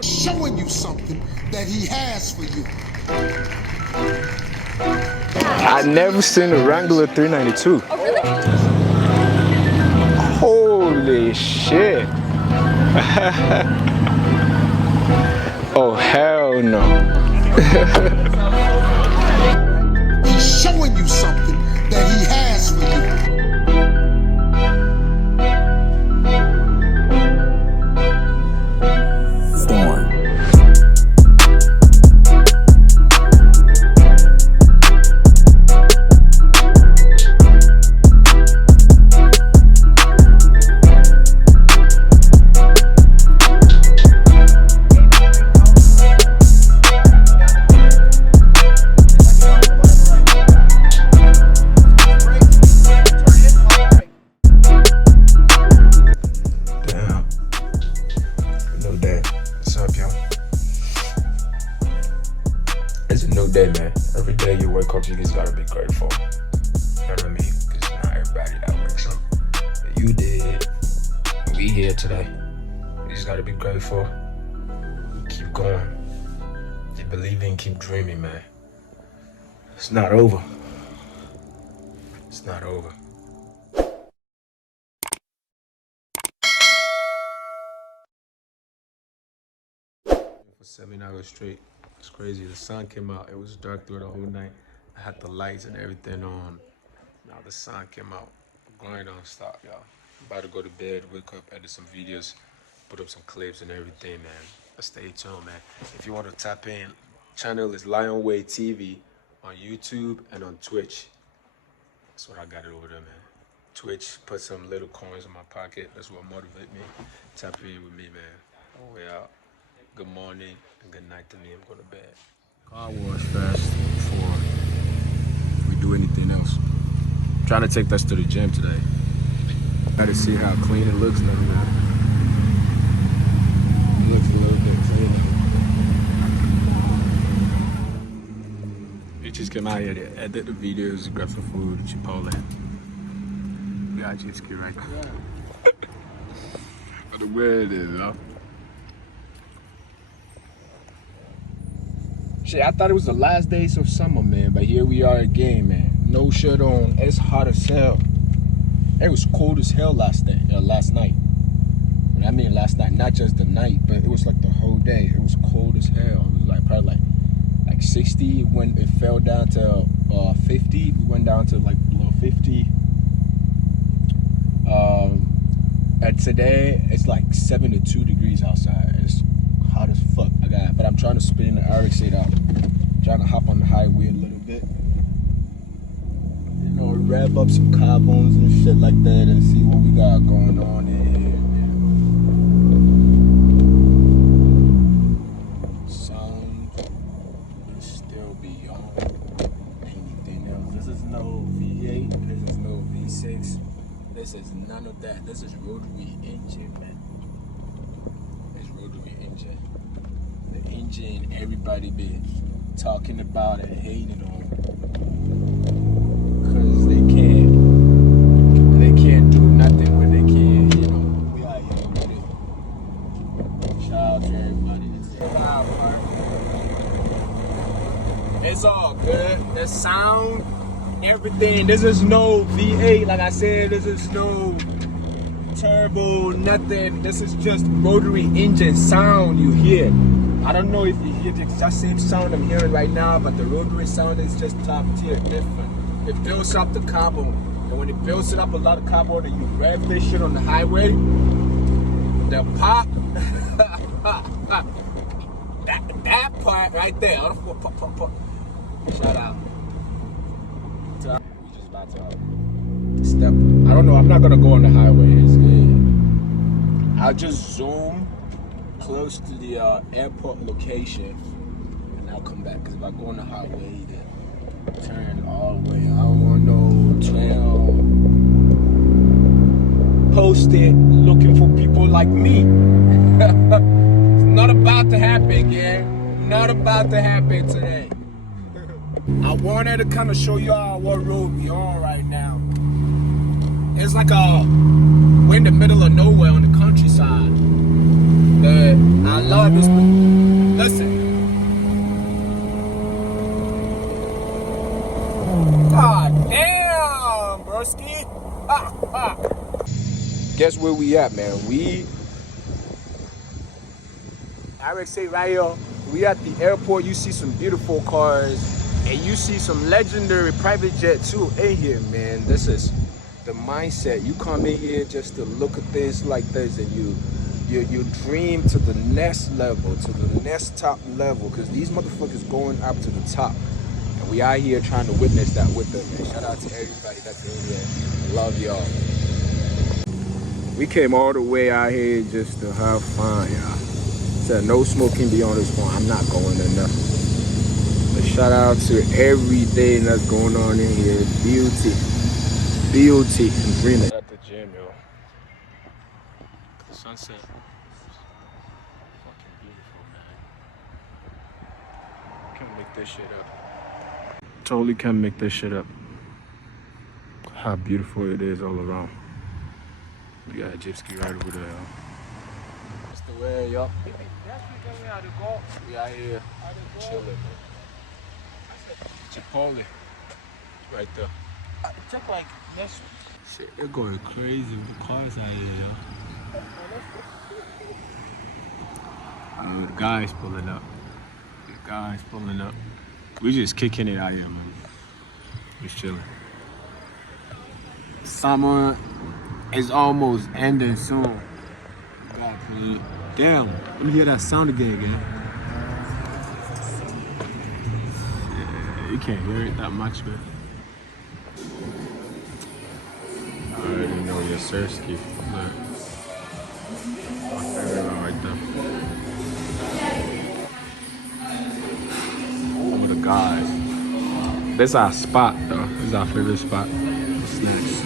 Showing you something that he has for you. I never seen a Wrangler 392. Oh, really? Holy shit. Oh, hell no. He's showing you something that he has for you. It's a new day, man. Every day you wake up, you just gotta be grateful. You know what I mean? Because not everybody that wakes up. But you did. We here today. You just gotta be grateful. Keep going. Keep believing, keep dreaming, man. It's not over. It's not over. For 7 hours straight. It's crazy. The sun came out. It was dark through the whole night. I had the lights and everything on. Now the sun came out. I'm going non-stop, y'all. I'm about to go to bed, wake up, edit some videos, put up some clips and everything, man. Stay tuned, man. If you want to tap in, channel is LIONWAYTV on YouTube and on Twitch. That's what I got it over there, man. Twitch, put some little coins in my pocket. That's what motivate me. Tap in with me, man. Oh, yeah. Good morning and good night to me. I'm going to bed. Car wash fast before we do anything else. I'm trying to take us to the gym today. Got to see how clean it looks now, man. It looks a little bit cleaner. We just came out here to edit the videos, grab some food, Chipotle. We got jet ski right now. But the way it is, huh? Shit, I thought it was the last days of summer, man, but here we are again, man. No shirt on. It's hot as hell. It was cold as hell last night. And I mean last night, not just the night, but it was like the whole day. It was cold as hell. It was like probably like 60 when it fell down to 50. We went down to like below 50. And today it's like 72 degrees outside. It's hot as fuck. But I'm trying to spin the RX-8 out. Trying to hop on the highway a little bit. You know, rev up some carbons and shit like that and see what we got going on in here. Sound will still be on. Anything else? This is no V8. This is no V6. This is none of that. This is rotary engine, man. It's rotary engine. The engine everybody been talking about and hating on because they can't do nothing when they can, you know. We out here with it. Shout out to everybody. It's all good. The sound, everything. This is no V8, like I said. This is no turbo, nothing. This is just rotary engine sound you hear. I don't know if you hear the exact same sound I'm hearing right now, but the rotary sound is just top tier, different. It builds up the carbon, and when it builds it up a lot of carbon and you rev this shit on the highway, the pop, that part right there, shout out. We just about to step, I don't know, I'm not gonna go on the highway, it's good. I'll just zoom close to the airport location and I'll come back, because if I go on the highway then turn all the way, I don't want no trail posted looking for people like me. It's not about to happen, yeah. not about to happen today. I wanted to kind of show y'all what road we on right now. It's like we're in the middle of nowhere on the countryside. But I love this. Listen. God damn, broski. Guess where we at, man? I would say right here, we at the airport. You see some beautiful cars, and you see some legendary private jet too in here, man. This is the mindset. You come in here just to look at things like this, and you dream to the next level, to the next top level, because these motherfuckers going up to the top, and we out here trying to witness that with them, man. Shout out to everybody that's in here. Love y'all. We came all the way out here just to have fun, y'all. Said no smoking beyond this point. I'm not going to nothing. But shout out to everything that's going on in here. Beauty and dreaming. At the gym, yo. The sunset. Fucking beautiful, man. Can't make this shit up. Totally can't make this shit up. How beautiful it is all around. We got a gypsy right over there, yo. That's the way, yo. We out here chilling, man. Chipotle. Right there. Check like this. Shit, they're going crazy with the cars out here, yo. The guy's pulling up. We just kicking it out here, man. Just chilling. Summer is almost ending soon. God, please. Damn, let me hear that sound again. Yeah, you can't hear it that much, man. I already know your Sersky. My favorite one right there. Some of the guys. This is our spot, though. This is our favorite spot. Snacks.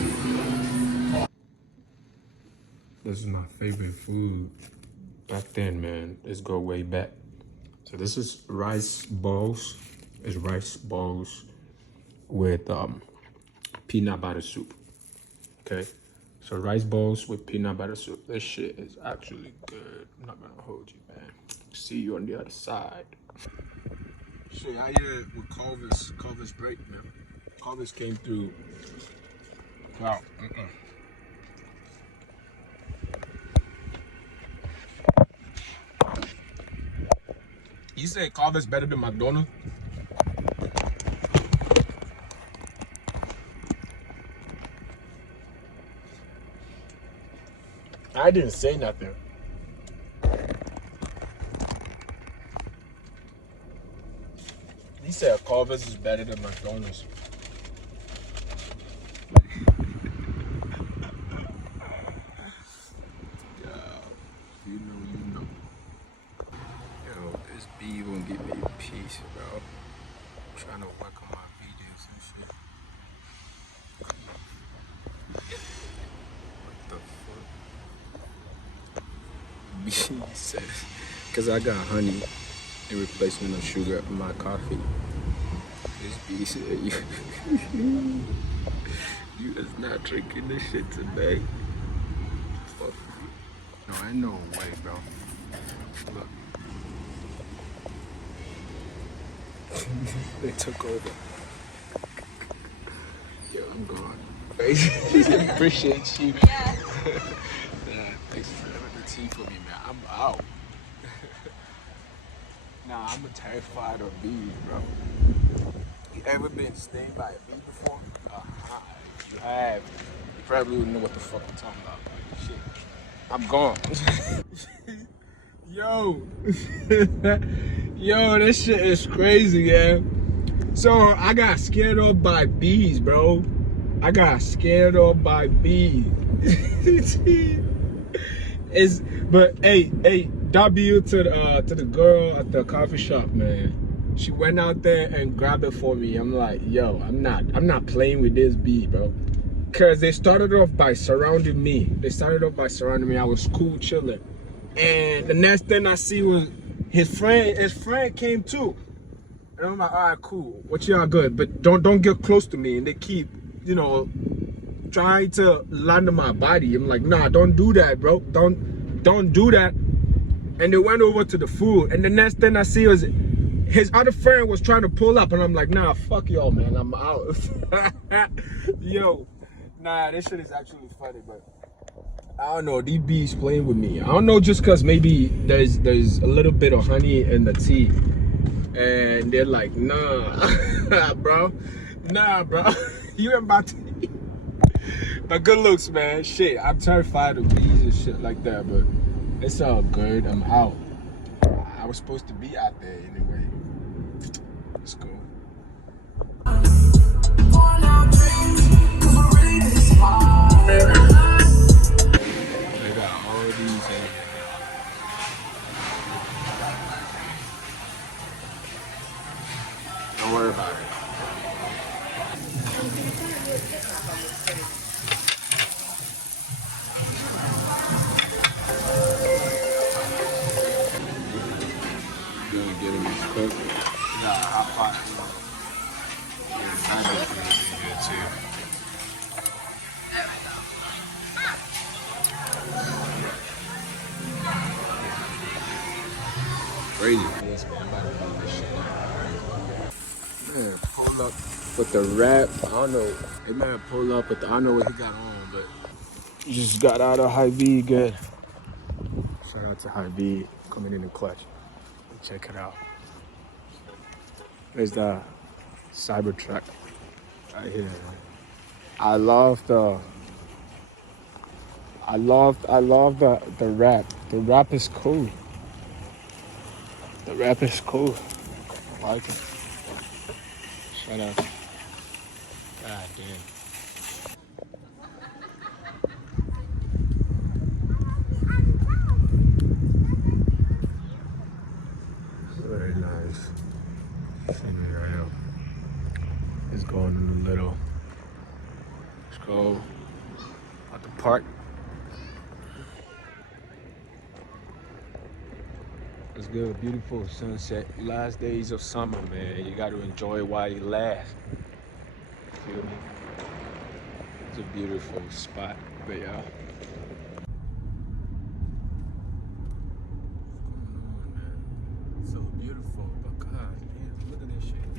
This is my favorite food. Back then, man, let's go way back. So this is rice balls. It's rice balls with peanut butter soup. Okay, so rice balls with peanut butter soup. This shit is actually good. I'm not gonna hold you, man. See you on the other side. Shit, I here with Culver's break, man. Culver's came through. Wow. You say Culver's better than McDonald's? I didn't say nothing. He said Culver's is better than McDonald's. You know. Yo, this bee won't give me peace, bro. I'm trying to work on my videos and shit. What the fuck? Bee says, because I got honey in replacement of sugar in my coffee. This bee said, you is not drinking this shit today. Fuck you. No, ain't no way, bro. Look. They took over. Yo, I'm gone. Appreciate you. Yeah. Thanks for having the tea for me, man. I'm out. Nah, I'm terrified of bees, bro. You ever been stung by a bee before? If you have, you probably wouldn't know what the fuck I'm talking about. Shit. I'm gone. Yo, this shit is crazy, yeah. So I got scared off by bees, bro. I got scared off by bees. But hey, W to the girl at the coffee shop, man. She went out there and grabbed it for me. I'm like, yo, I'm not playing with this bee, bro. Cause they started off by surrounding me. I was cool, chilling. And the next thing I see was his friend came too. And I'm like, all right, cool. What y'all good? But don't get close to me. And they keep, you know, trying to land on my body. I'm like, nah, don't do that, bro. Don't do that. And they went over to the food. And the next thing I see was his other friend was trying to pull up. And I'm like, nah, fuck y'all, man. I'm out. Yo, nah, this shit is actually funny, but I don't know. These bees playing with me. I don't know, just because maybe there's a little bit of honey in the tea. And they're like, nah, bro. Nah, bro. You ain't about to. But good looks, man. Shit, I'm terrified of bees and shit like that, but it's all good. I'm out. I was supposed to be out there anyway. Let's go. They got all these in here. Don't worry about it. Gonna get him cooked. We got a hot pot. Yeah, in here too. Crazy. Yes, man. I'm about to do this shit now. Man, pull up with the wrap. I don't know. They man pull up with the. I don't know what he got on, but he just got out of high V good. Shout out to high V coming in the clutch. Check it out. There's the Cybertruck right here. I love the wrap. The wrap is cool. The wrap is cool. I like it. Shout out. God damn. Very nice. Scenario. It's going in the little. Let's go at the park. It's good, beautiful sunset. Last days of summer, man. You got to enjoy it while you last. Feel me? It's a beautiful spot, but yeah. What's going on, man? So beautiful, but God damn, look at this shit.